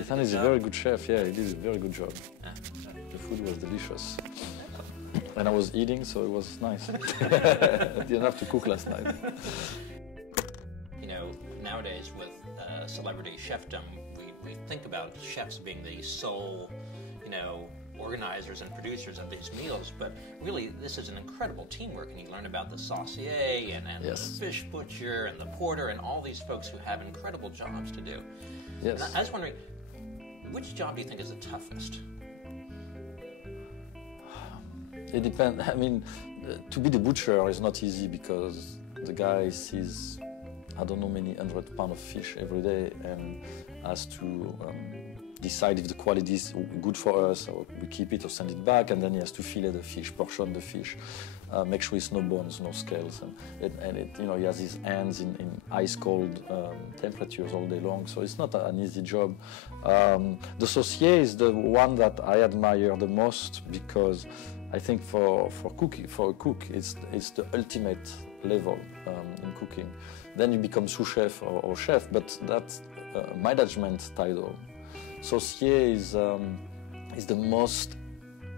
Ethan is a very good chef, yeah, he did a very good job. The food was delicious. And I was eating, so it was nice. I didn't have to cook last night. You know, nowadays with celebrity chefdom, we think about chefs being the sole, you know, organizers and producers of these meals, but really this is an incredible teamwork, and you learn about the saucier and Yes. the fish butcher and the porter and all these folks who have incredible jobs to do. Yes. And I was wondering, which job do you think is the toughest? It depends. I mean, to be the butcher is not easy because the guy sees, I don't know, many 100 pounds of fish every day and has to decide if the quality is good for us, or we keep it or send it back, and then he has to fillet the fish, portion the fish, make sure it's no bones, no scales, and you know, he has his hands in ice cold temperatures all day long, so it's not an easy job. The saucier is the one that I admire the most because I think for a cook, it's the ultimate level in cooking. Then you become sous chef or chef, but that's management title. Saucier is the most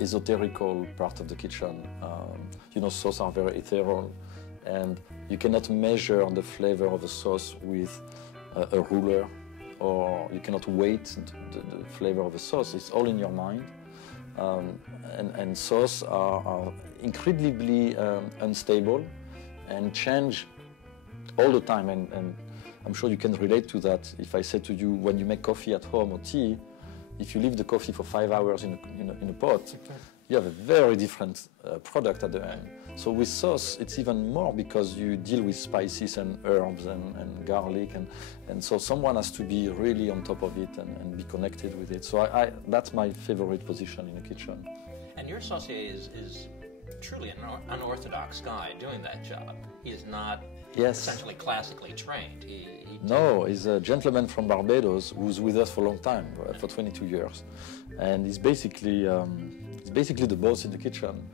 esoterical part of the kitchen. You know, sauces are very ethereal, and you cannot measure the flavor of a sauce with a ruler, or you cannot weight the flavor of a sauce. It's all in your mind. And sauces are incredibly unstable and change all the time. And I'm sure you can relate to that. If I said to you, when you make coffee at home or tea, if you leave the coffee for 5 hours in a pot, you have a very different product at the end. So with sauce, it's even more because you deal with spices and herbs and garlic, and so someone has to be really on top of it and be connected with it. So that's my favorite position in the kitchen. And your saucier is truly an unorthodox guy doing that job. He is not essentially classically trained. No, he's a gentleman from Barbados who's with us for a long time, for 22 years. And he's basically the boss in the kitchen.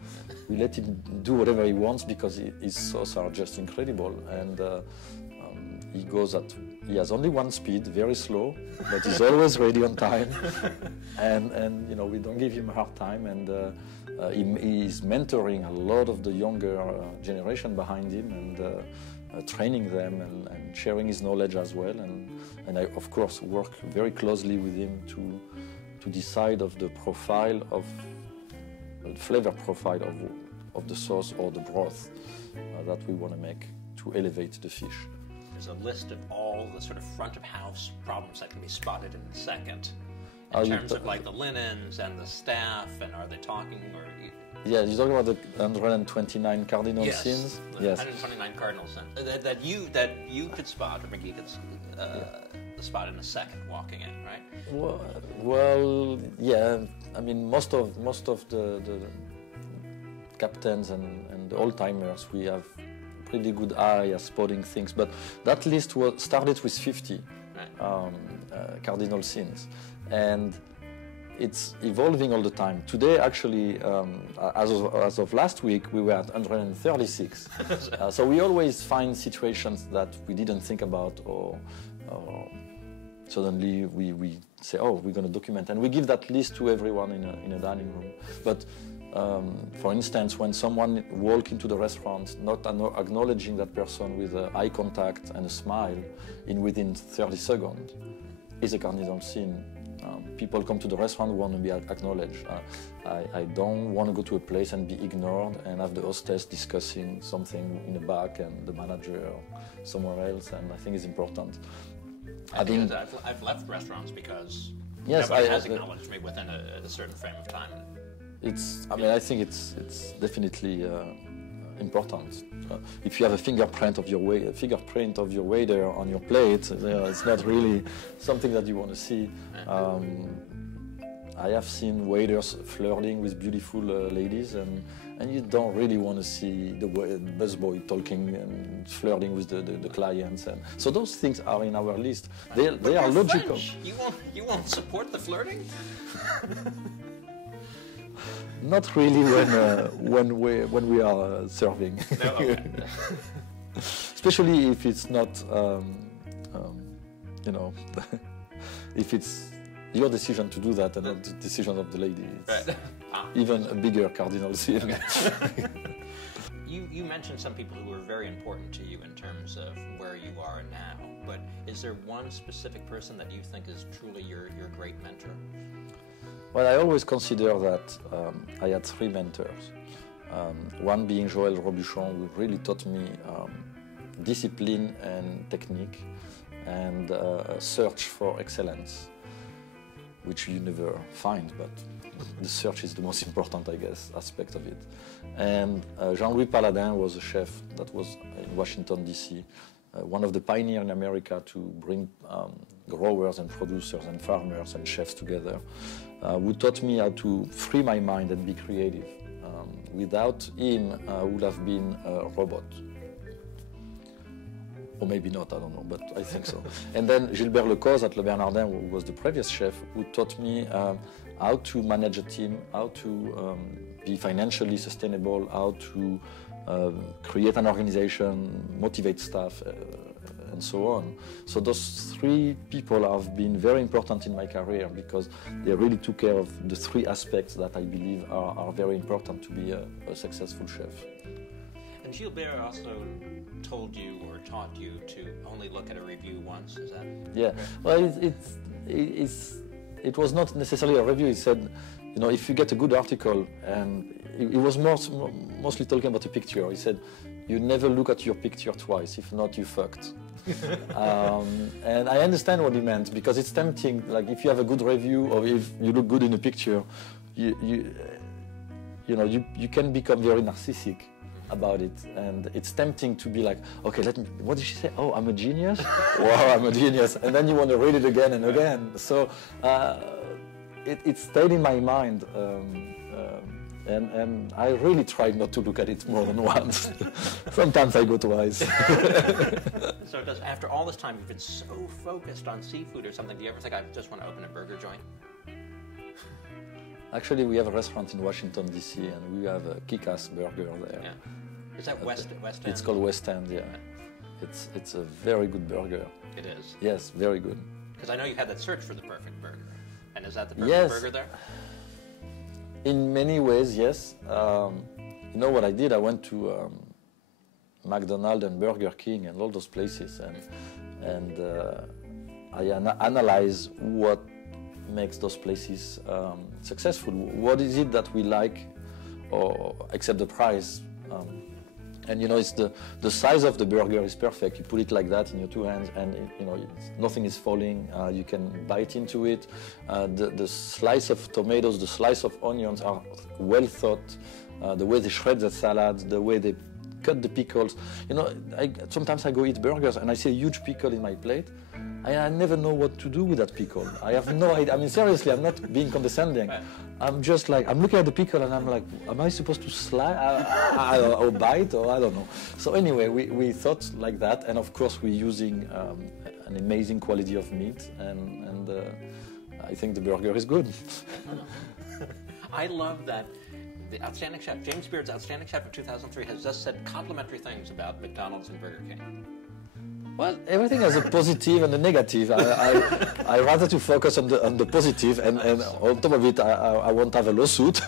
We let him do whatever he wants because his sauces are just incredible. And he has only one speed, very slow, but he's always ready on time. And you know, we don't give him a hard time. And he's mentoring a lot of the younger generation behind him and training them and sharing his knowledge as well. And I, of course, work very closely with him to decide of the profile of the flavor profile of the sauce or the broth that we want to make to elevate the fish. There's a list of all the sort of front of house problems that can be spotted in a second, in terms of like the linens and the staff, and are they talking or? Yeah, you're talking about the 129 cardinal sins. Yes, 129 cardinal sins that you could spot, or Mickey could spot in a second walking in, right? Well, yeah. I mean, most of the captains and the old timers, we have pretty good eye at spotting things. But that list started with 50 cardinal sins, and it's evolving all the time. Today, actually, as of last week, we were at 136. So we always find situations that we didn't think about, or suddenly we say, oh, we're going to document, and we give that list to everyone in a dining room. But for instance, when someone walks into the restaurant, not acknowledging that person with eye contact and a smile within 30 seconds, is a cardinal sin. People come to the restaurant, want to be acknowledged. I don't want to go to a place and be ignored and have the hostess discussing something in the back and the manager somewhere else, and I think it's important. I've left restaurants because nobody has acknowledged me within a certain frame of time. I think it's definitely important. If you have a fingerprint of your waiter on your plate, it's not really something that you want to see. I have seen waiters flirting with beautiful ladies, and you don't really want to see the busboy talking and flirting with the clients. And so those things are in our list. They are logical. French. You won't support the flirting? Not really when we are serving. No, okay. Especially if it's not, you know, if it's your decision to do that and not the decision of the lady. It's Right. even a bigger cardinal sin. You mentioned some people who were very important to you in terms of where you are now, but is there one specific person that you think is truly your great mentor? Well, I always consider that I had three mentors. One being Joël Robuchon, who really taught me discipline and technique and a search for excellence, which you never find, but the search is the most important, I guess, aspect of it. And Jean-Louis Paladin was a chef that was in Washington, D.C., one of the pioneers in America to bring growers and producers and farmers and chefs together, who taught me how to free my mind and be creative. Without him, I would have been a robot. Or maybe not, I don't know, but I think so. And then Gilbert Lecoz at Le Bernardin, who was the previous chef, who taught me how to manage a team, how to be financially sustainable, how to create an organization, motivate staff, and so on. So those three people have been very important in my career because they really took care of the three aspects that I believe are very important to be a successful chef. And Gilbert also told you or taught you to only look at a review once, is that? Yeah, well, it was not necessarily a review. He said, you know, if you get a good article, and he was mostly talking about a picture. He said, you never look at your picture twice. If not, you fucked. And I understand what he meant, because it's tempting. Like if you have a good review or if you look good in a picture, you can become very narcissistic about it, and it's tempting to be like, okay, what did she say? Oh, I'm a genius. Wow, I'm a genius, and then you want to read it again and again. So it stayed in my mind, and I really tried not to look at it more than once. Sometimes I go twice. So does, after all this time, you've been so focused on seafood or something, do you ever think I just want to open a burger joint? Actually, we have a restaurant in Washington, D.C., and we have a kick-ass burger there. Yeah. Is that West End? It's called West End, yeah. It's a very good burger. It is? Yes, very good. Because I know you had that search for the perfect burger. And is that the perfect burger there? In many ways, yes. You know what I did? I went to McDonald's and Burger King and all those places, and I analyze what makes those places successful. What is it that we like, or except the price? And you know, it's the size of the burger is perfect. You put it like that in your two hands, and nothing is falling. You can bite into it. The slice of tomatoes, the slice of onions are well thought. The way they shred the salad, the way they cut the pickles. You know, sometimes I go eat burgers and I see a huge pickle in my plate. I never know what to do with that pickle. I have no idea. I mean, seriously, I'm not being condescending. I'm just like, I'm looking at the pickle and I'm like, am I supposed to slice or bite, or I don't know. So anyway, we thought like that, and of course we're using an amazing quality of meat, and I think the burger is good. I love that the Outstanding Chef, James Beard's Outstanding Chef of 2003, has just said complimentary things about McDonald's and Burger King. Well, everything has a positive and a negative. I rather to focus on the positive, and on top of it, I won't have a lawsuit.